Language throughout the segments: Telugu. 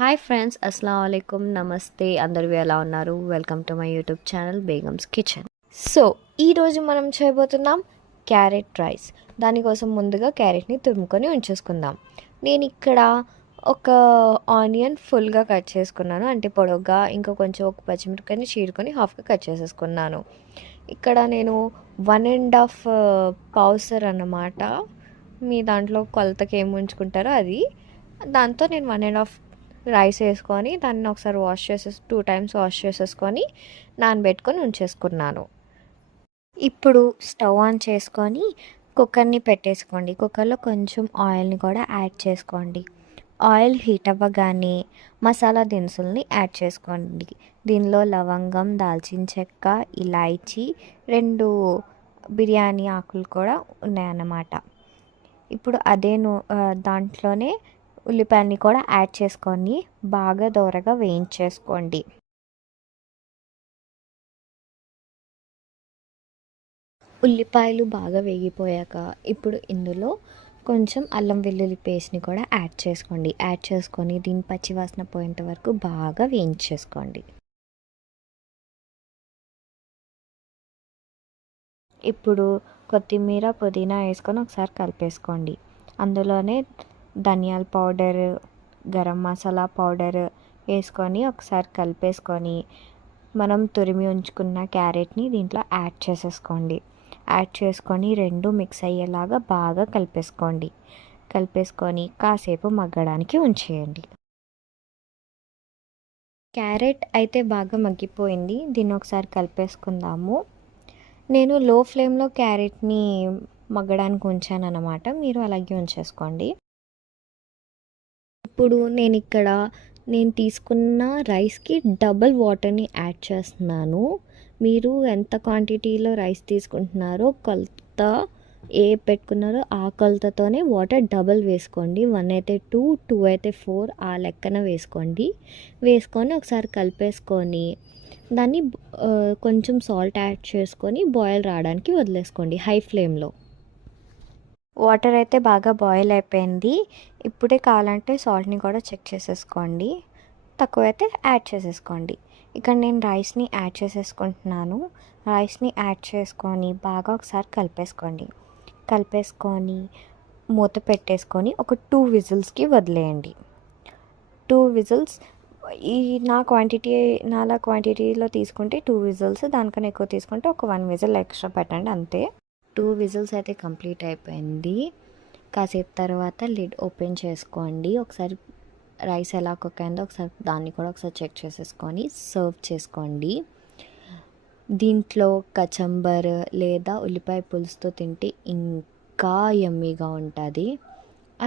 హాయ్ ఫ్రెండ్స్, అస్సలాము అలైకుమ్, నమస్తే. అందరూ ఎలా ఉన్నారు? Welcome to my YouTube channel Begums kitchen. So ఈరోజు మనం చేయబోతున్నాం క్యారెట్ రైస్. దానికోసం ముందుగా క్యారెట్ని తురుముకొని ఉంచేసుకుందాం. నేను ఇక్కడ ఒక ఆనియన్ ఫుల్గా కట్ చేసుకున్నాను, అంటే పొడవుగా. ఇంకా కొంచెం ఒక పచ్చిమిరపకాయని చీరుకొని హాఫ్గా కట్ చేసేసుకున్నాను. ఇక్కడ నేను 1.5 పౌసర్ అన్నమాట. మీ దాంట్లో కొలతకి ఏమి ఉంచుకుంటారో అది. దాంతో నేను 1.5 రైస్ వేసుకొని దాన్ని ఒకసారి వాష్ చేసేసి 2 టైమ్స్ వాష్ చేసేసుకొని నానబెట్టుకొని ఉంచేసుకున్నాను. ఇప్పుడు స్టవ్ ఆన్ చేసుకొని కుక్కర్ని పెట్టేసుకోండి. కుక్కర్లో కొంచెం ఆయిల్ని కూడా యాడ్ చేసుకోండి. ఆయిల్ హీట్ అవ్వగానే మసాలా దినుసుల్ని యాడ్ చేసుకోండి. దీనిలో లవంగం, దాల్చిన చెక్క, ఇలాయచీ, 2 బిర్యానీ ఆకులు కూడా ఉన్నాయన్నమాట. ఇప్పుడు దాంట్లోనే ఉల్లిపాయని కూడా యాడ్ చేసుకొని బాగా దోరగా వేయించేసుకోండి. ఉల్లిపాయలు బాగా వేగిపోయాక ఇప్పుడు ఇందులో కొంచెం అల్లం వెల్లుల్లి పేస్ట్ని కూడా యాడ్ చేసుకోండి. యాడ్ చేసుకొని దీని పచ్చివాసన పోయేంత వరకు బాగా వేయించేసుకోండి. ఇప్పుడు కొత్తిమీర, పుదీనా వేసుకొని ఒకసారి కలిపేసుకోండి. అందులోనే ధనియాల పౌడర్, గరం మసాలా పౌడర్ వేసుకొని ఒకసారి కలిపేసుకొని మనం తురిమి ఉంచుకున్న క్యారెట్ని దీంట్లో యాడ్ చేసేసుకోండి. యాడ్ చేసుకొని రెండు మిక్స్ అయ్యేలాగా బాగా కలిపేసుకొని కాసేపు మగ్గడానికి ఉంచేయండి. క్యారెట్ అయితే బాగా మగ్గిపోయింది. దీన్ని ఒకసారి కలిపేసుకుందాము. నేను లో ఫ్లేమ్లో క్యారెట్ని మగ్గడానికి ఉంచాను అన్నమాట. మీరు అలాగే ఉంచేసుకోండి. ఇప్పుడు నేను తీసుకున్న రైస్కి డబల్ వాటర్ని యాడ్ చేస్తున్నాను. మీరు ఎంత క్వాంటిటీలో రైస్ తీసుకుంటున్నారో కొలత పెట్టుకున్నారో ఆ కొలతతోనే వాటర్ డబల్ వేసుకోండి. 1 అయితే 2, 2 అయితే 4 ఆ లెక్కన వేసుకొని ఒకసారి కలిపేసుకొని దాన్ని కొంచెం సాల్ట్ యాడ్ చేసుకొని బాయిల్ రావడానికి వదిలేసుకోండి హై ఫ్లేమ్లో. వాటర్ అయితే బాగా బాయిల్ అయిపోయింది. ఇప్పుడే కావాలంటే సాల్ట్ని కూడా చెక్ చేసేసుకోండి. తక్కువైతే యాడ్ చేసేసుకోండి. ఇక్కడ నేను రైస్ని యాడ్ చేసేసుకుంటున్నాను. రైస్ని యాడ్ చేసుకొని బాగా ఒకసారి కలిపేసుకొని మూత పెట్టేసుకొని ఒక 2 విజిల్స్కి వదిలేయండి. 2 విజిల్స్ నాలా క్వాంటిటీలో తీసుకుంటే 2 విజిల్స్, దానికన్నా ఎక్కువ తీసుకుంటే ఒక 1 విజిల్ ఎక్స్ట్రా పెట్టండి అంతే. 2 విజిల్స్ అయితే కంప్లీట్ అయిపోయింది. కాసేపు తర్వాత లిడ్ ఓపెన్ చేసుకోండి. ఒకసారి రైస్ ఎలా కుక్ అయిందో దాన్ని కూడా ఒకసారి చెక్ చేసేసుకొని సర్వ్ చేసుకోండి. దీంట్లో కచంబర్ లేదా ఉల్లిపాయ పులుసుతో తింటే ఇంకా యమ్మీగా ఉంటుంది.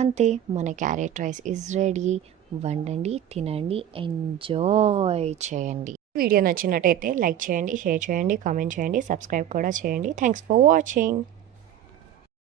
అంతే, మన క్యారెట్ రైస్ ఈజ్ రెడీ. వండండి, తినండి, ఎంజాయ్ చేయండి. వీడియో నచ్చినట్టయితే లైక్ చేయండి, షేర్ చేయండి, కామెంట్ చేయండి, సబ్స్క్రైబ్ కూడా చేయండి. Thanks for watching.